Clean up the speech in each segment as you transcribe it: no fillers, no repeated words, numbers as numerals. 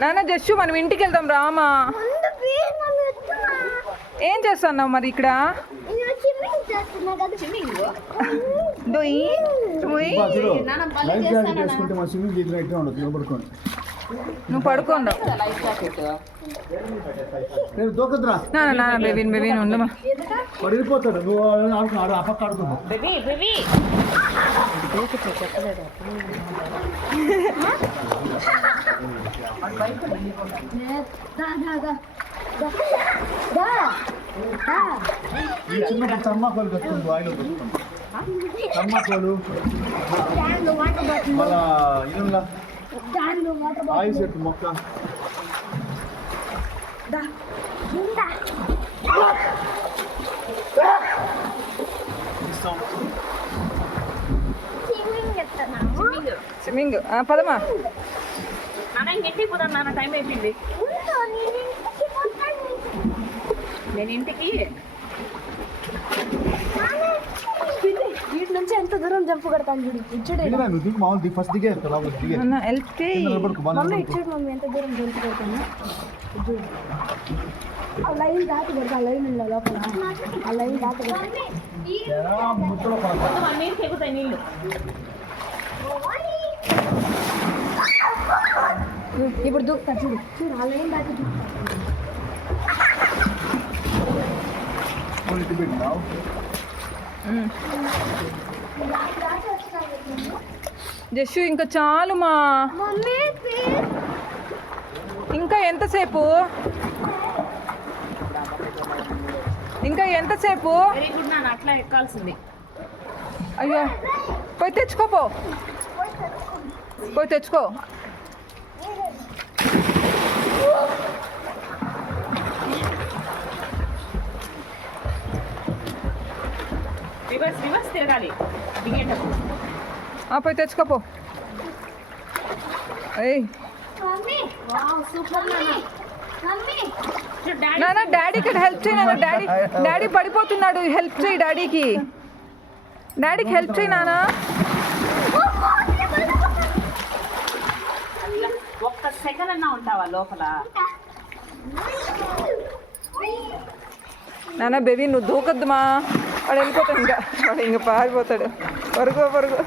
నాన్న జస్ట్ మనం ఇంటికి వెళ్దాం రామా. ఏం చేస్తున్నావు మరి ఇక్కడ? నువ్వు పడుకోండి నాన్న. బేబీన్ బేబీన్ ఉండమా పడిపోతాడు. నువ్వు ఆడుకున్నాడు ఆ పక్క ఆడుకున్నావు. చిన్న థర్మాకోల్ కట్టుకుంది ఆయిల్ థర్మాకోలు మళ్ళా ఇల్లు ఆయిల్ సెట్ మొక్క స్విమ్మింగ్ పదమా. ఇంటికి పోదాం నాన్న, టైం అయిపోయింది. నేను ఇంటికి వీటి నుంచి ఎంత దూరం జంప్ కడతాను చూడు. ఇచ్చుడు ఫస్ట్ దిగే హెల్ప్ మమ్మీ ఇచ్చుడు. మమ్మీ ఎంత దూరం జంప్ కడతాను ఆ లైన్ దాటి పెడతా. ఆ లైన్ ఉందా లోపల? ఆ లైన్ దాటి పెడతా. నీళ్ళు ఎగుతాయి నీళ్ళు. ఇప్పుడు దూకుతా చూడు. చూడు ఆ లైన్ దాటి జస్సు ఇంకా చాలు మా. ఇంకా ఎంతసేపు? ఇంకా ఎంతసేపు? వెరీ గుడ్ నాన్న, అట్లా ఎక్కాల్సింది. అయ్యో పోయి తెచ్చుకోపో. పోయి తెచ్చుకో. రివర్స్ రివర్స్ తిరగాలి దిగేటప్పుడు. పోయి తెచ్చుకోపో. ఏయ్ నాన్న డాడీకి హెల్ప్ చేయి నాన్న. డాడీ పడిపోతున్నాడు. హెల్ప్ చేయి డాడీకి. హెల్ప్ చేయి నాన్న. ఒక్క సెకండ్ అన్నా ఉంటావా లోపల? నాన్న బేబీ నువ్వు దూకొద్దుమా. వాడు వెళ్ళిపోతాడు. వాడు ఇంకా పారిపోతాడు. పరుగు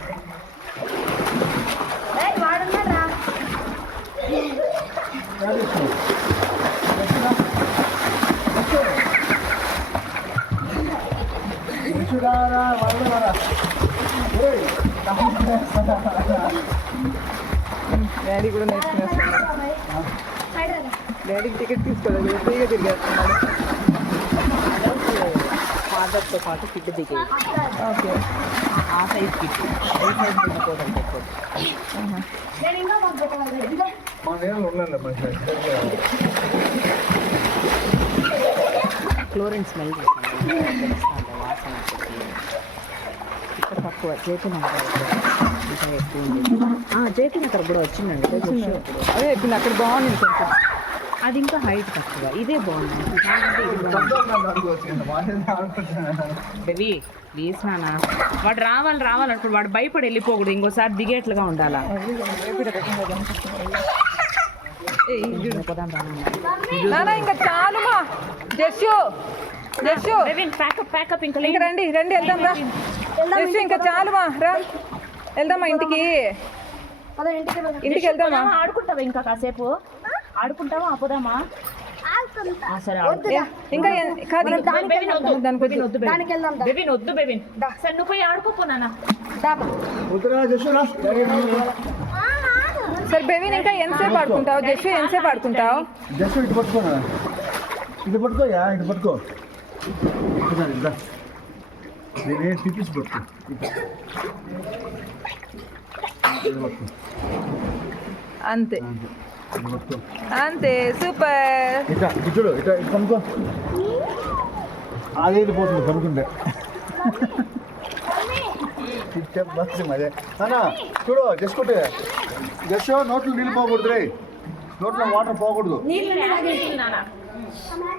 డాడీ కూడా నేర్చుకునేస్తున్నాడు. డాడీకి టికెట్ తీసుకోలేదు, ఫ్రీగా తిరిగేస్తున్నాడు. ఫాదర్తో పాటు కిడ్ దిగే. ఓకే ఆ సైజ్ కిడ్ ఈ సైజ్ దిగిపోతాం. క్లోరిన్ స్మెల్ వాసన ఇక్కడ తక్కువ. జేపీనగర్ ఇంకా ఎక్కువ ఉంది. జేపీనగర్ కూడా వచ్చిందండి. అదే ఇప్పుడు అక్కడ బాగుంది కొంచెం. అది ఇంకా హైట్ తక్కువ. ఇదే బాగుంది. బేబీ ప్లీజ్ నాన్న, వాడు రావాలనుకుంటు. వాడు భయపడి వెళ్ళిపోకూడదు. ఇంకోసారి దిగేట్లుగా ఉండాలా. నాన్న ఇంకా చాలుమా. జస్సు ప్యాకప్ ఇంకా రండి వెళ్దాం రా. జస్సు ఇంకా చాలుమా రా వెళ్దామా ఇంటికి. వెళ్దామా? ఆడుకుంటావా ఇంకా కాసేపు? ఆడుకుంటావా? పోదామా? సరే ఇంకా వద్దు బేబీన్. సరే నువ్వు పోయి ఆడుకోపోనా. సరే బేబీన్ ఇంకా ఎంతసేపు ఆడుకుంటావు? జస్సు ఎంతసేపు ఆడుకుంటావు? జస్ట్ ఇటు పట్టుకోనా. ఇటు పట్టుకోయా. ఇటు పట్టుకో. నేను టిప్స్ పట్టుకో. అంతే సూపర్. ఇట్లా చూడు. ఇట్లా కనుక్కో. అదే పోతుంది కనుక్కుంటే. అదే అన్నా చూడు. జస్ట్ నోట్లు నీళ్ళు పోకూడదు రే. నోట్లో వాటర్ పోకూడదు.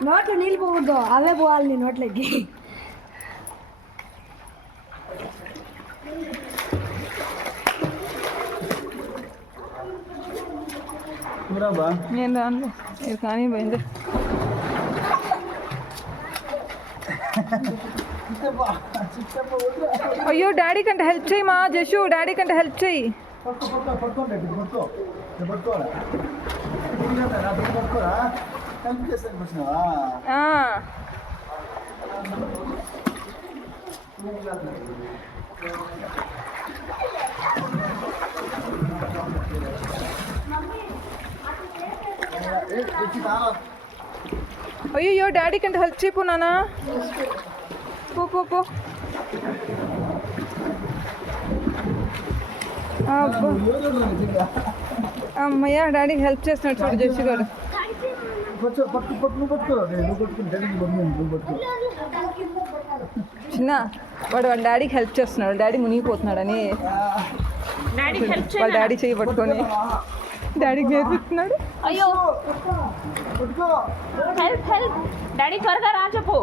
నోట్లో నీళ్ళు పోకూడదు. అవే పోవాలి నీ నోట్లోకి. రాబా నేను రాను మీరు కానీ పోయింది. అయ్యో డాడీ కంటే హెల్ప్ చేయి మా జషు, డాడీ కంటే హెల్ప్ చేయి. పట్టుకోరా హెల్ప్ చేస్తాను వచ్చినావా ఆ. అయ్యో డాడీ కంటే హెల్ప్ చేయపో నాన్న. పో పో పో. అబ్బా. అమ్మయ్య డాడీకి హెల్ప్ చేస్తున్నాడు చూడు జషు గారు. చిన్న వాడు వాళ్ళ డాడీకి హెల్ప్ చేస్తున్నాడు, డాడీ మునిగిపోతున్నాడని డాడీ హెల్ప్ వాళ్ళ డాడీ చేయి పట్టుకొని డాడీకి నేర్పిస్తున్నాడు. అయ్యో హెల్ప్ హెల్ప్ డాడీ త్వరగా రా చెప్పు.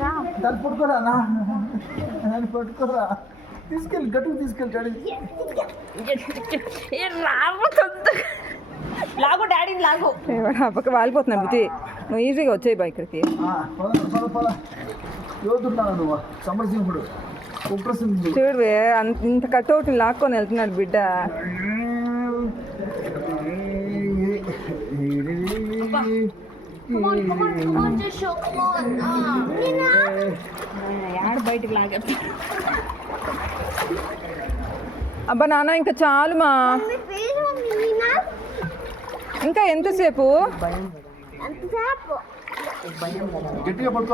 దాన్ని పట్టుకోరా దాన్ని పట్టుకోరా, తీసుకెళ్ళి గట్టుకు తీసుకెళ్ళి డాడీ. లాగు డాడీని లాగు. ఆ పక్క వాలిపోతున్నాడు బుద్ధి. నువ్వు ఈజీగా వచ్చేయి బా ఇక్కడికి. యోధున్నాను నువ్వు సమరసింహుడు కుప్రసింహుడు. చూడు ఇంత కట్అవుట్ లాక్కొని వెళ్తున్నాడు బిడ్డ. యాడ బయటికి లాగా. అబ్బా నాన్న ఇంకా చాలు మా, ఇంకా ఎంతసేపు? గట్టిగా పట్టుకో.